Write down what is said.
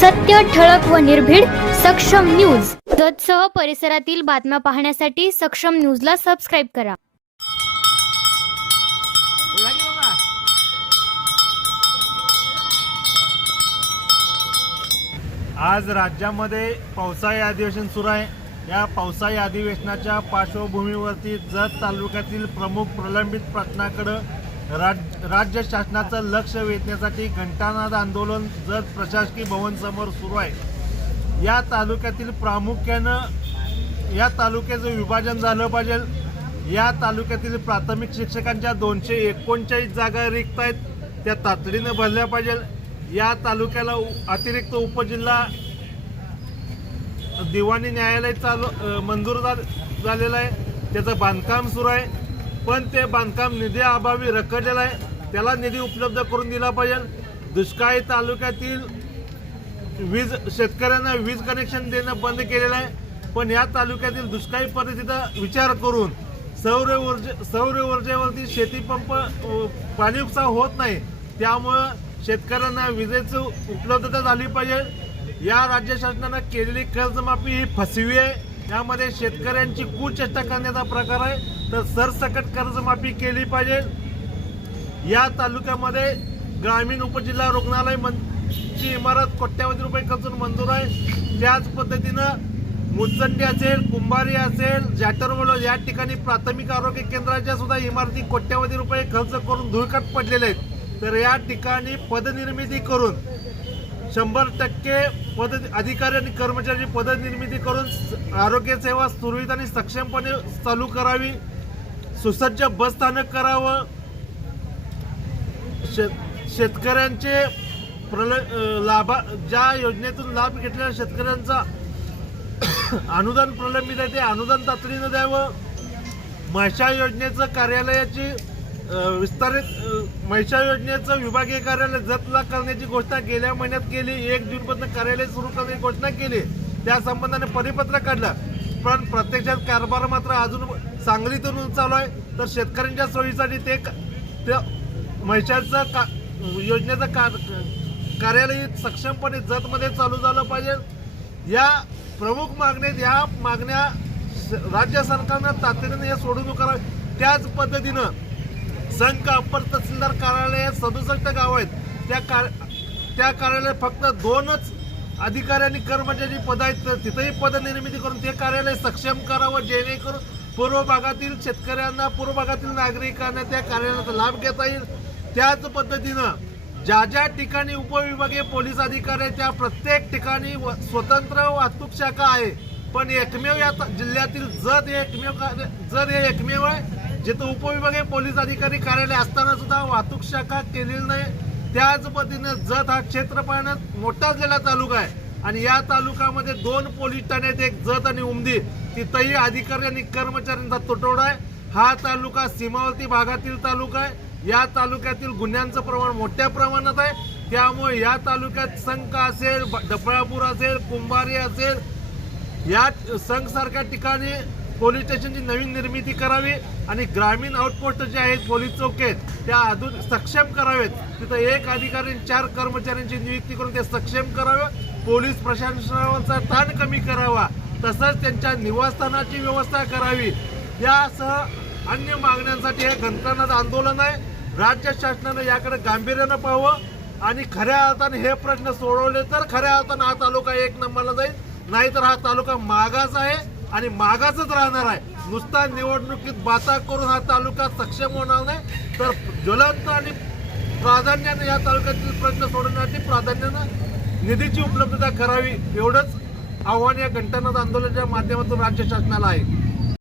सत्य, ठळक व निर्भीड सक्षम न्यूज. जतसह परिसरातील बातम्या पाहण्यासाठी सक्षम न्यूजला सबस्क्राईब करा. आज राज्यामध्ये पावसाळी अधिवेशन सुरू आहे. या पावसाळी अधिवेशनाच्या पार्श्वभूमीवरती जत तालुक्यातील प्रमुख प्रलंबित प्रश्नाकडे राज्य शासनाचं लक्ष वेधण्यासाठी घंटानाद आंदोलन जत प्रशासकीय भवन समोर सुरू आहे. या तालुक्यातील प्रामुख्यानं या तालुक्याचं विभाजन झालं पाहिजे. या तालुक्यातील प्राथमिक शिक्षकांच्या 239 जागा रिक्त आहेत, त्या तातडीनं भरल्या पाहिजे. या तालुक्याला अतिरिक्त उपजिल्हा दिवाणी न्यायालय मंजूर झालेलं आहे. त्याचं बांधकाम सुरू आहे, पण ते बांधकाम निधी अभावी रखडलेलं आहे. त्याला निधी उपलब्ध करून दिला पाहिजे. दुष्काळी तालुक्यातील शेतकऱ्यांना वीज कनेक्शन देणं बंद केलेलं आहे, पण या तालुक्यातील दुष्काळी परिस्थितीचा विचार करून सौर ऊर्जेवरती शेतीपंप पाणी उपसा होत नाही. त्यामुळं शेतकऱ्यांना विजेची उपलब्धता झाली पाहिजे. या राज्य शासनानं केलेली कर्जमाफी ही फसवी आहे. यामध्ये शेतकऱ्यांची कुचेष्टा करण्याचा प्रकार आहे, तर सरसकट कर्जमाफी केली पाहिजे. या तालुक्यामध्ये ग्रामीण उपजिल्हा रुग्णालय ची इमारत कोट्यावधी रुपये खर्चून मंजूर आहे. त्याच पद्धतीनं मुचंडी असेल, कुंभारी असेल, जाटरवड या ठिकाणी प्राथमिक आरोग्य केंद्राच्या सुद्धा इमारती कोट्यावधी रुपये खर्च करून धुळकट पडलेले आहेत. तर या ठिकाणी पदनिर्मिती करून 100% अधिकारी आणि कर्मचारी पदनिर्मिती करून आरोग्य सेवा सुरळीत आणि सक्षमपणे चालू करावी. सुसज्ज बस स्थानक करावं. शेतकऱ्यांचे ज्या योजनेतून लाभ घेतलेल्या शेतकऱ्यांचा अनुदान प्रलंबित आहे ते अनुदान तातडीनं द्यावं. महिषा योजनेचं कार्यालयाची विस्तारित महिषा योजनेचं विभागीय कार्यालय जतला करण्याची घोषणा गेल्या महिन्यात केली. 1 जूनपासून कार्यालय सुरू करण्याची घोषणा केली. त्या संबंधाने परिपत्रक काढलं, पण प्रत्यक्षात कारभार मात्र अजून सांगलीतून चालू आहे. तर शेतकऱ्यांच्या सोयीसाठी ते महिषाचं योजनेचं कार्यालय सक्षमपणे जतमध्ये चालू झालं पाहिजे. या प्रमुख मागण्या राज्य सरकारनं तातडीने हे सोडून करावे. त्याच पद्धतीनं संघ अप्पर तहसीलदार कार्यालयात 67 गाव आहेत. त्या कार्यालयात फक्त 2च अधिकारी आणि कर्मचारी पद आहेत. तिथेही पदनिर्मिती करून ते कार्यालय सक्षम करावं, जेणेकरून पूर्व भागातील शेतकऱ्यांना, पूर्व भागातील नागरिकांना त्या कार्यालयाचा लाभ घेता येईल. त्याच पद्धतीनं ज्या ठिकाणी उपविभागीय पोलीस अधिकारी आहेत त्या प्रत्येक ठिकाणी स्वतंत्र वाहतूक शाखा आहे, पण एकमेव या जिल्ह्यातील जत हे एकमेव आहे जिथं उपविभागीय पोलीस अधिकारी कार्यालय असताना सुद्धा वाहतूक शाखा केलेली नाही. त्याच पद्धतीने जत हा क्षेत्र पाहण्यात मोठा असलेला तालुका आहे आणि या तालुक्यामध्ये 2 पोलीस ठाणे आहेत, एक जत आणि उमदी. तिथंही अधिकारी आणि कर्मचाऱ्यांचा तुटवडा आहे. हा तालुका सीमावर्ती भागातील तालुका आहे. या तालुक्यातील गुन्ह्यांचं प्रमाण मोठ्या प्रमाणात आहे. त्यामुळे या तालुक्यात संख असेल, डफळापूर असेल, कुंभारी असेल, या संघ सारख्या ठिकाणी पोलीस स्टेशनची नवीन निर्मिती करावी आणि ग्रामीण आउटपोस्ट जे आहेत पोलीस चौकी आहेत त्या अजून सक्षम करावेत. तिथं 1 अधिकारी 4 कर्मचाऱ्यांची नियुक्ती करून ते सक्षम करावे. पोलीस प्रशासनाचा ताण कमी करावा, तसंच त्यांच्या निवासस्थानाची व्यवस्था करावी. यासह अन्य मागण्यांसाठी हे घंटानाद आंदोलन आहे. राज्य शासनानं याकडे गांभीर्यानं पाहावं आणि खऱ्या अर्थाने हे प्रश्न सोडवले तर खऱ्या अर्थानं हा तालुका 1 नंबरला जाईल. नाहीतर हा तालुका मागास आहे आणि मागासच राहणार आहे. नुसता निवडणुकीत बाता करून हा तालुका सक्षम होणार नाही, तर ज्वलंत आणि प्राधान्याने या तालुक्यातील प्रश्न सोडवण्यासाठी प्राधान्यानं निधीची उपलब्धता करावी. एवढंच आव्हान या घंटानाद आंदोलनाच्या माध्यमातून राज्य शासनाला आहे.